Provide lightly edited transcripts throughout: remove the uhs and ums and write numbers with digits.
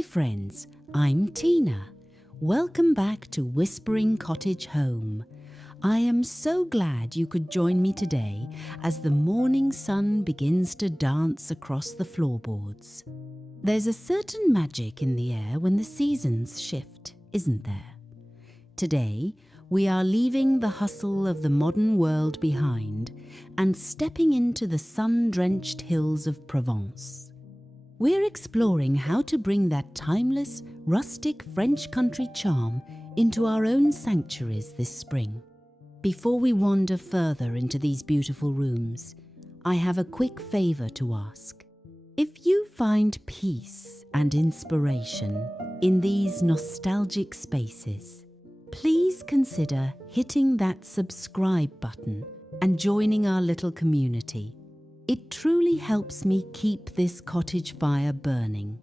Hi friends, I'm Tina. Welcome back to Whispering Cottage Home. I am so glad you could join me today as the morning sun begins to dance across the floorboards. There's a certain magic in the air when the seasons shift, isn't there? Today, we are leaving the hustle of the modern world behind and stepping into the sun-drenched hills of Provence. We're exploring how to bring that timeless, rustic French country charm into our own sanctuaries this spring. Before we wander further into these beautiful rooms, I have a quick favor to ask. If you find peace and inspiration in these nostalgic spaces, please consider hitting that subscribe button and joining our little community. It truly helps me keep this cottage fire burning.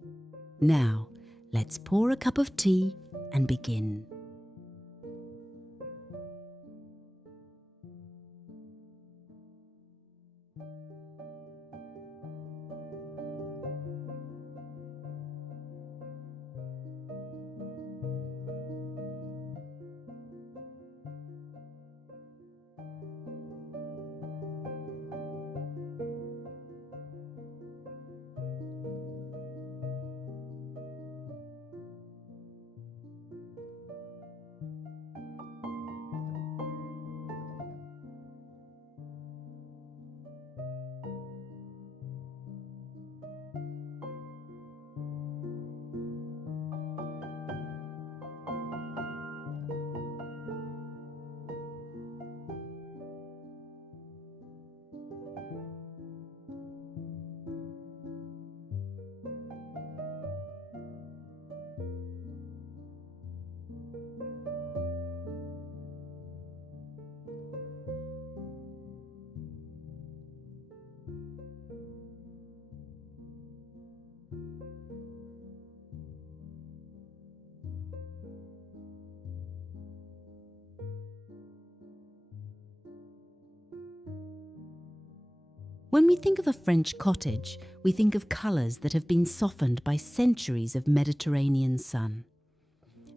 Now, let's pour a cup of tea and begin. When we think of a French cottage, we think of colours that have been softened by centuries of Mediterranean sun.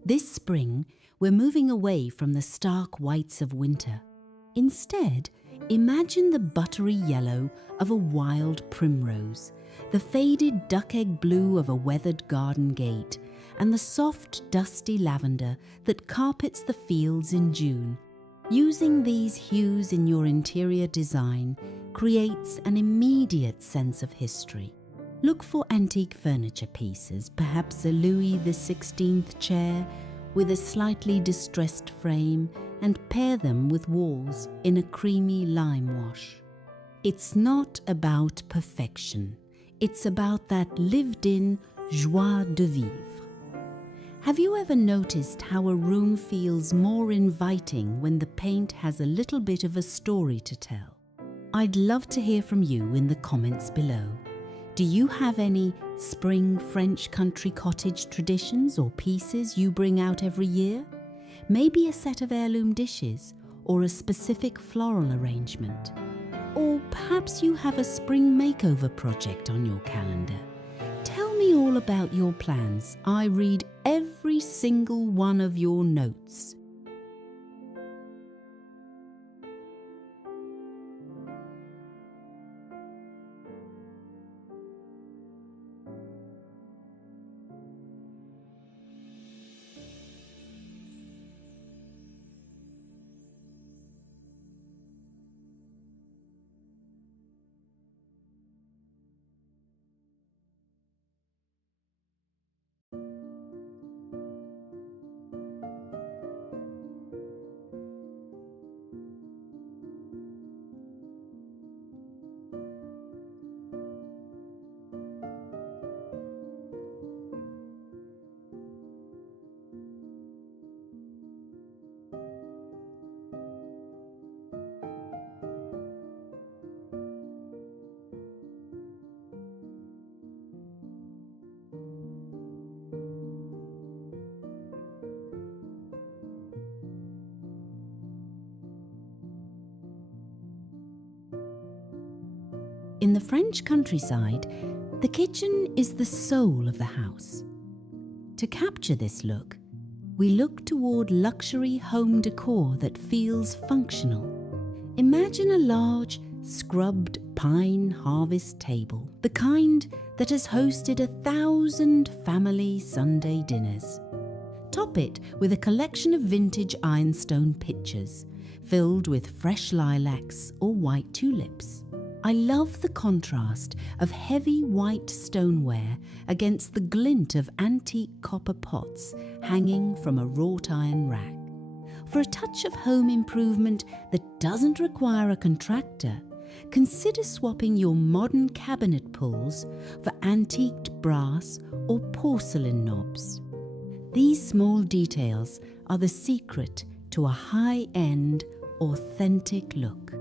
This spring, we're moving away from the stark whites of winter. Instead, imagine the buttery yellow of a wild primrose, the faded duck-egg blue of a weathered garden gate, and the soft, dusty lavender that carpets the fields in June. Using these hues in your interior design creates an immediate sense of history. Look for antique furniture pieces, perhaps a Louis XVI chair with a slightly distressed frame, and pair them with walls in a creamy lime wash. It's not about perfection. It's about that lived-in joie de vivre. Have you ever noticed how a room feels more inviting when the paint has a little bit of a story to tell? I'd love to hear from you in the comments below. Do you have any spring French country cottage traditions or pieces you bring out every year? Maybe a set of heirloom dishes or a specific floral arrangement. Or perhaps you have a spring makeover project on your calendar. Tell me all about your plans. I read every single one of your notes. In the French countryside, the kitchen is the soul of the house. To capture this look, we look toward luxury home decor that feels functional. Imagine a large, scrubbed pine harvest table, the kind that has hosted 1,000 family Sunday dinners. Top it with a collection of vintage Ironstone pitchers, filled with fresh lilacs or white tulips. I love the contrast of heavy white stoneware against the glint of antique copper pots hanging from a wrought iron rack. For a touch of home improvement that doesn't require a contractor, consider swapping your modern cabinet pulls for antiqued brass or porcelain knobs. These small details are the secret to a high-end, authentic look.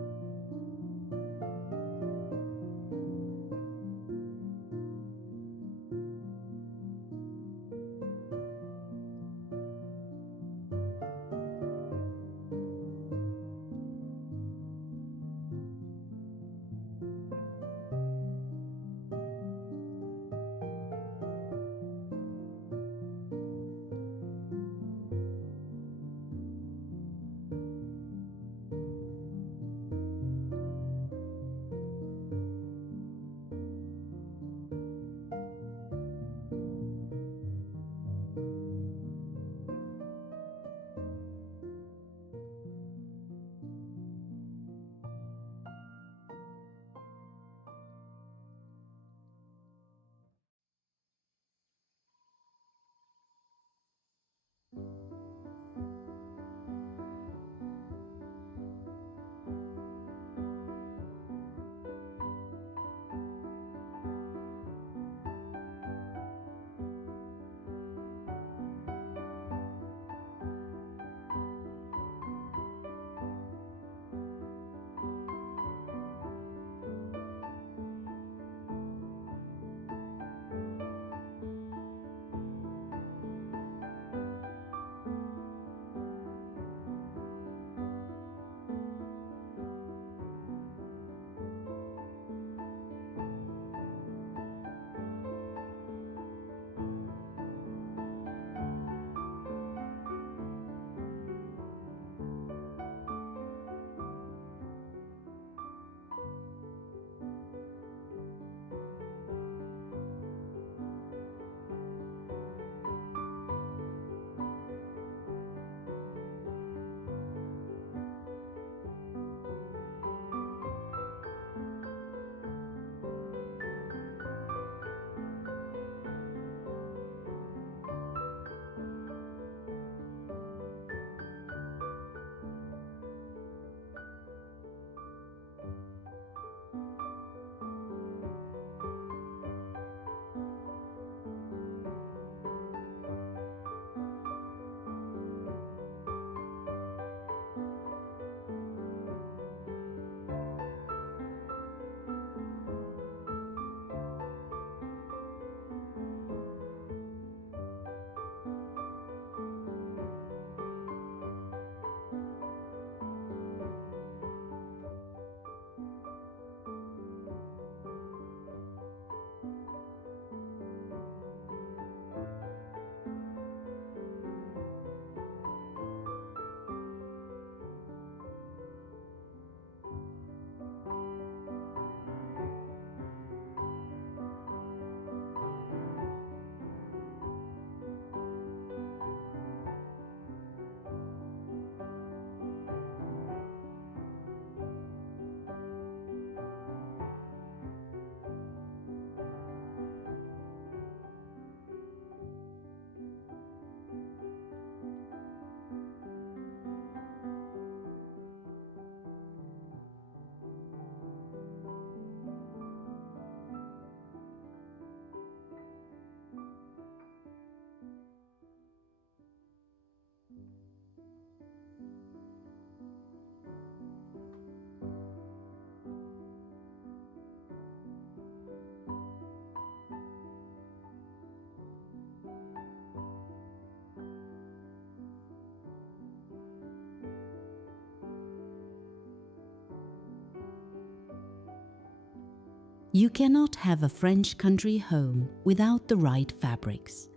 You cannot have a French country home without the right fabrics.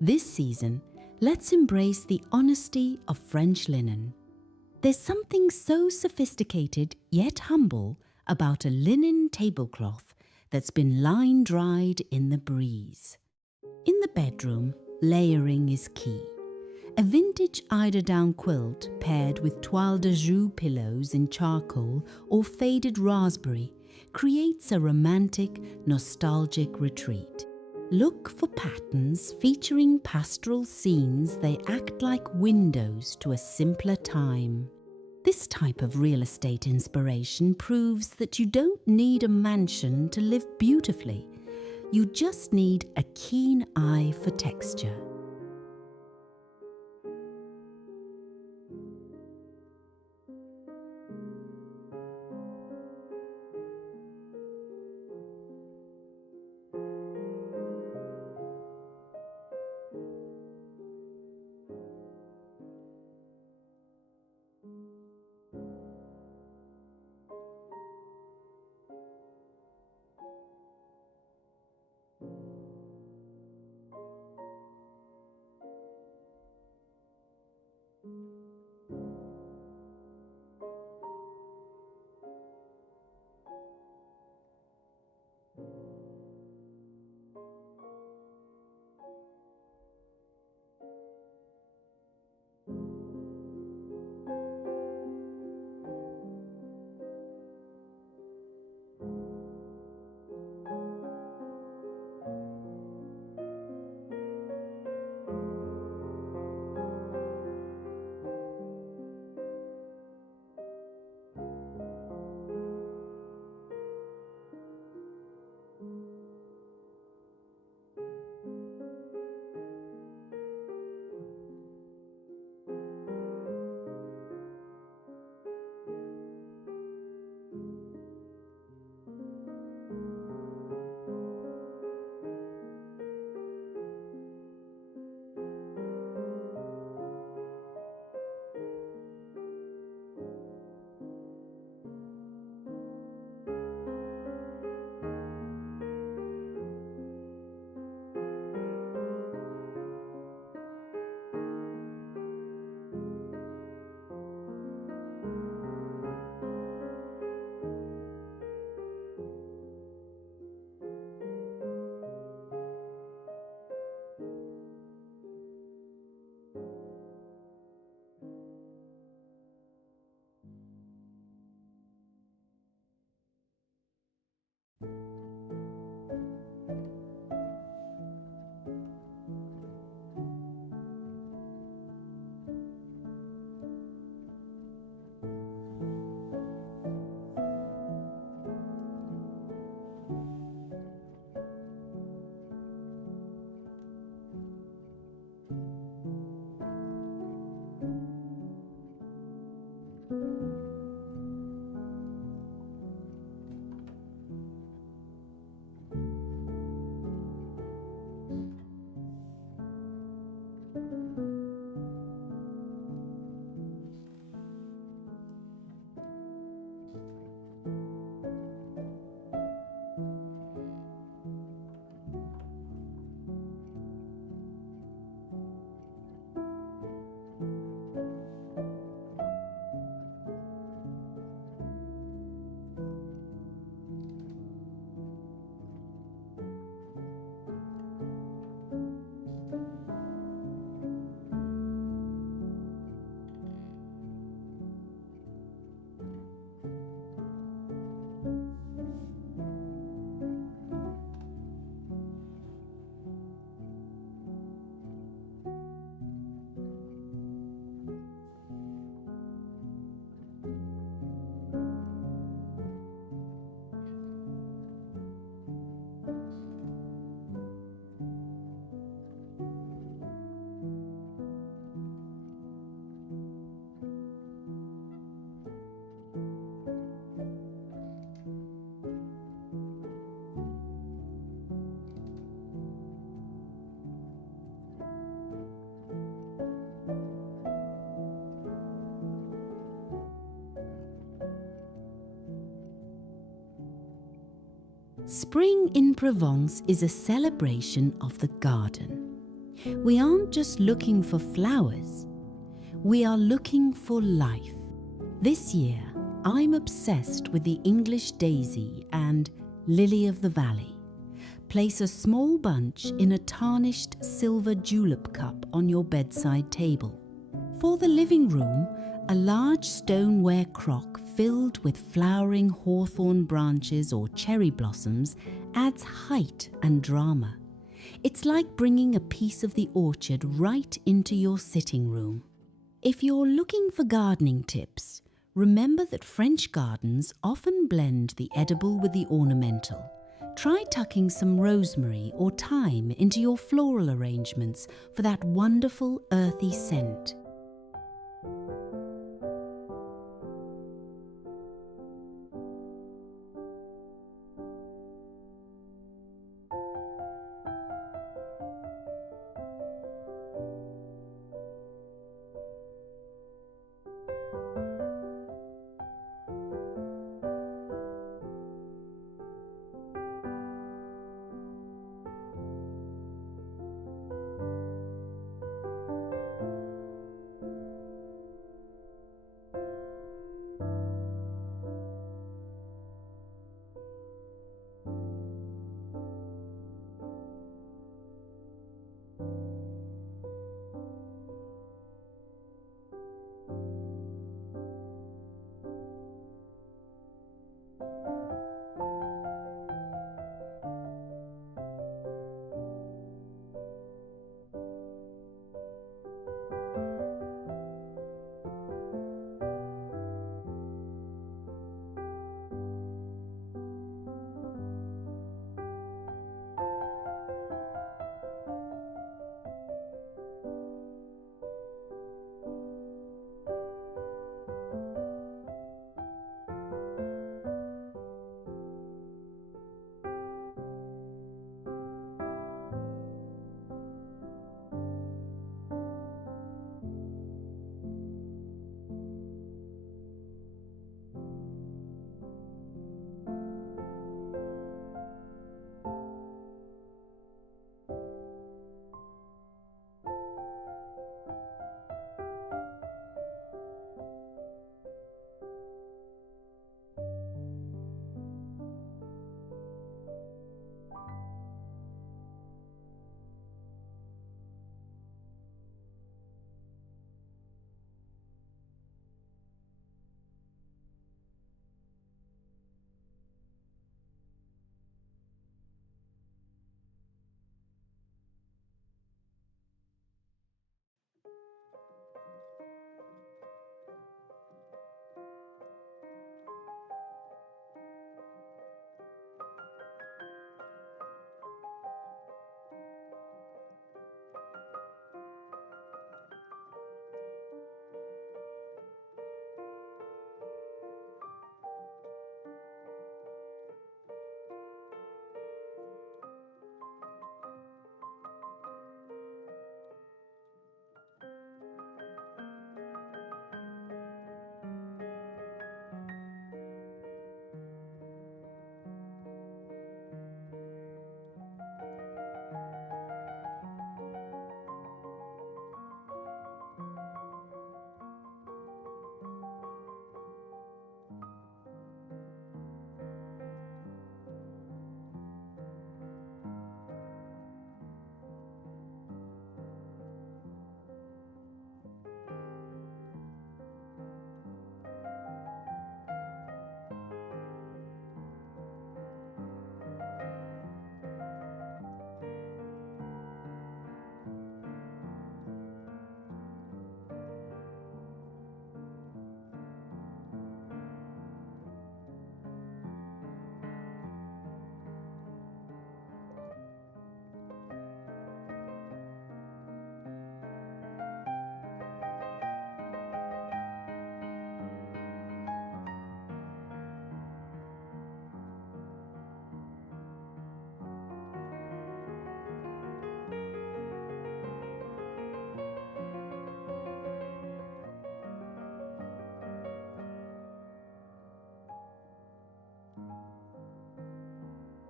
This season, let's embrace the honesty of French linen. There's something so sophisticated yet humble about a linen tablecloth that's been line-dried in the breeze. In the bedroom, layering is key. A vintage eiderdown quilt paired with Toile de Jouy pillows in charcoal or faded raspberry creates a romantic, nostalgic retreat. Look for patterns featuring pastoral scenes. They act like windows to a simpler time. This type of real estate inspiration proves that you don't need a mansion to live beautifully. You just need a keen eye for texture. Spring in Provence is a celebration of the garden. We aren't just looking for flowers, we are looking for life. This year, I'm obsessed with the English daisy and lily of the valley. Place a small bunch in a tarnished silver julep cup on your bedside table. For the living room, a large stoneware crock filled with flowering hawthorn branches or cherry blossoms adds height and drama. It's like bringing a piece of the orchard right into your sitting room. If you're looking for gardening tips, remember that French gardens often blend the edible with the ornamental. Try tucking some rosemary or thyme into your floral arrangements for that wonderful earthy scent.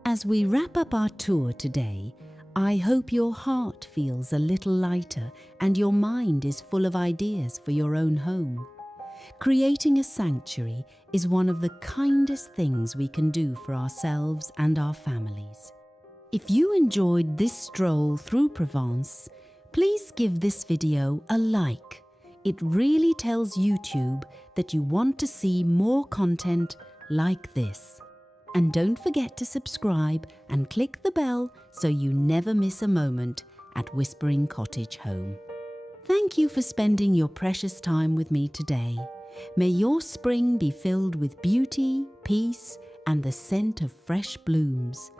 As we wrap up our tour today, I hope your heart feels a little lighter and your mind is full of ideas for your own home. Creating a sanctuary is one of the kindest things we can do for ourselves and our families. If you enjoyed this stroll through Provence, please give this video a like. It really tells YouTube that you want to see more content like this. And don't forget to subscribe and click the bell so you never miss a moment at Whispering Cottage Home. Thank you for spending your precious time with me today. May your spring be filled with beauty, peace, and the scent of fresh blooms.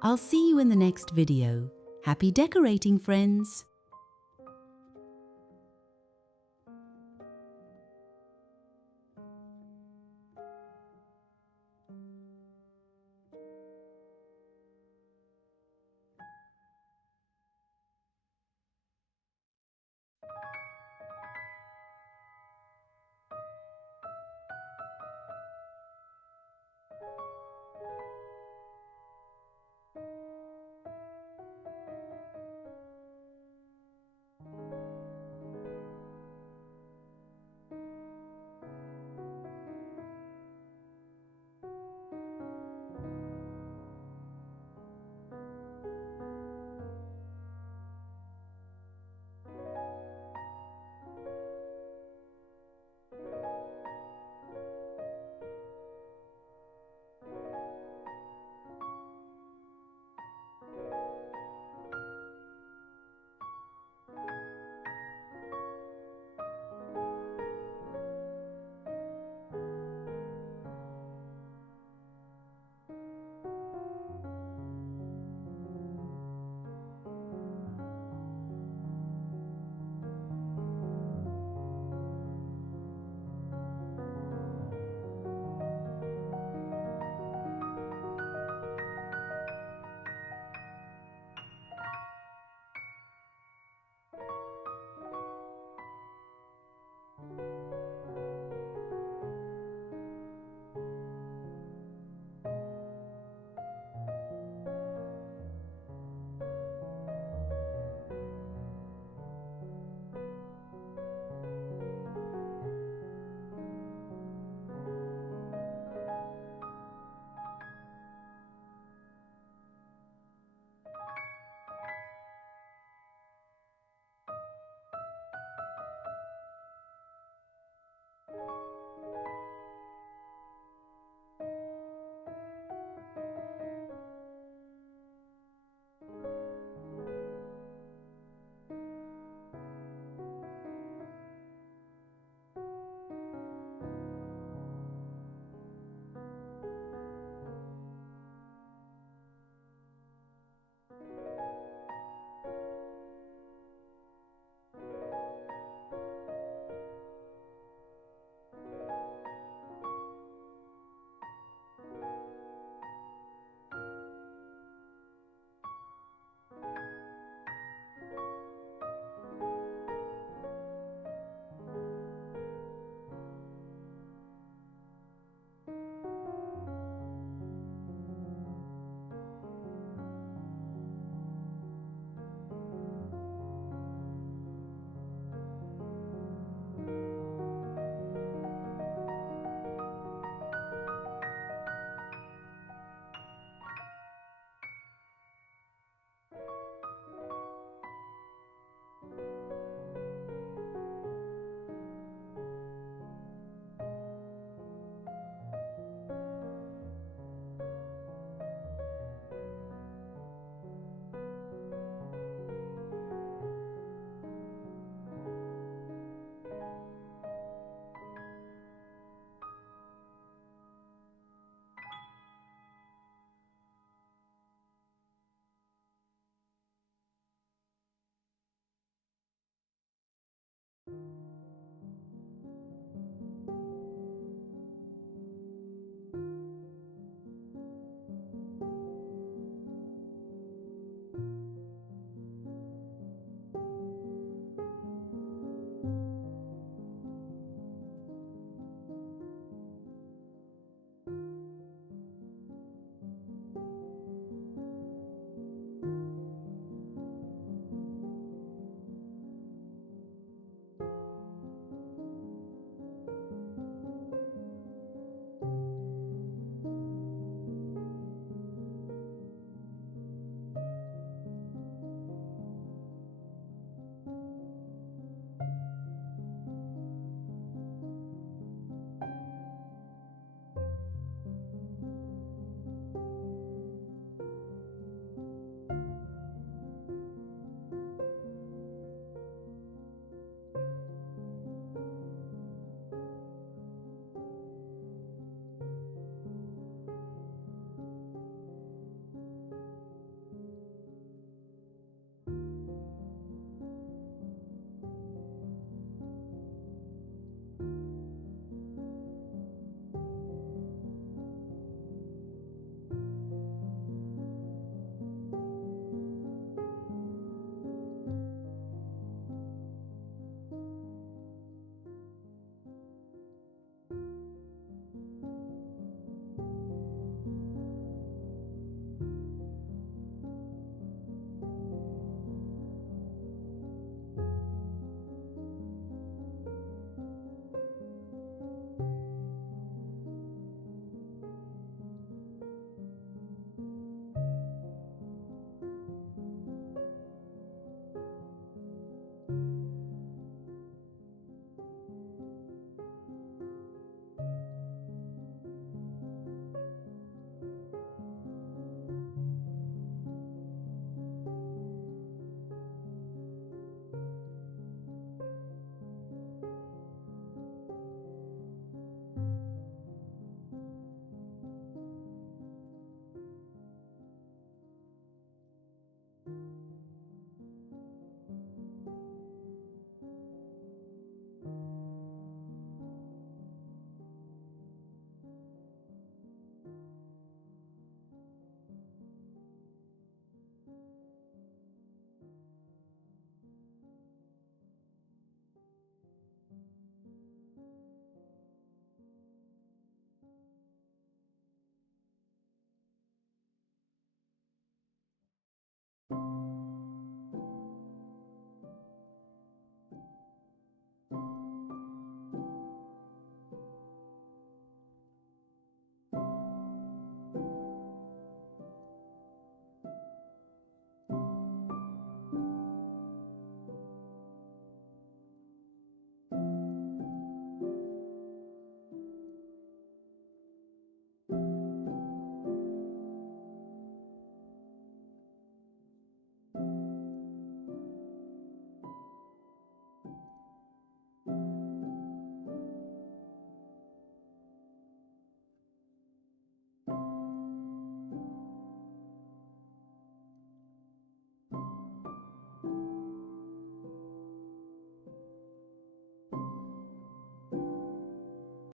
I'll see you in the next video. Happy decorating, friends!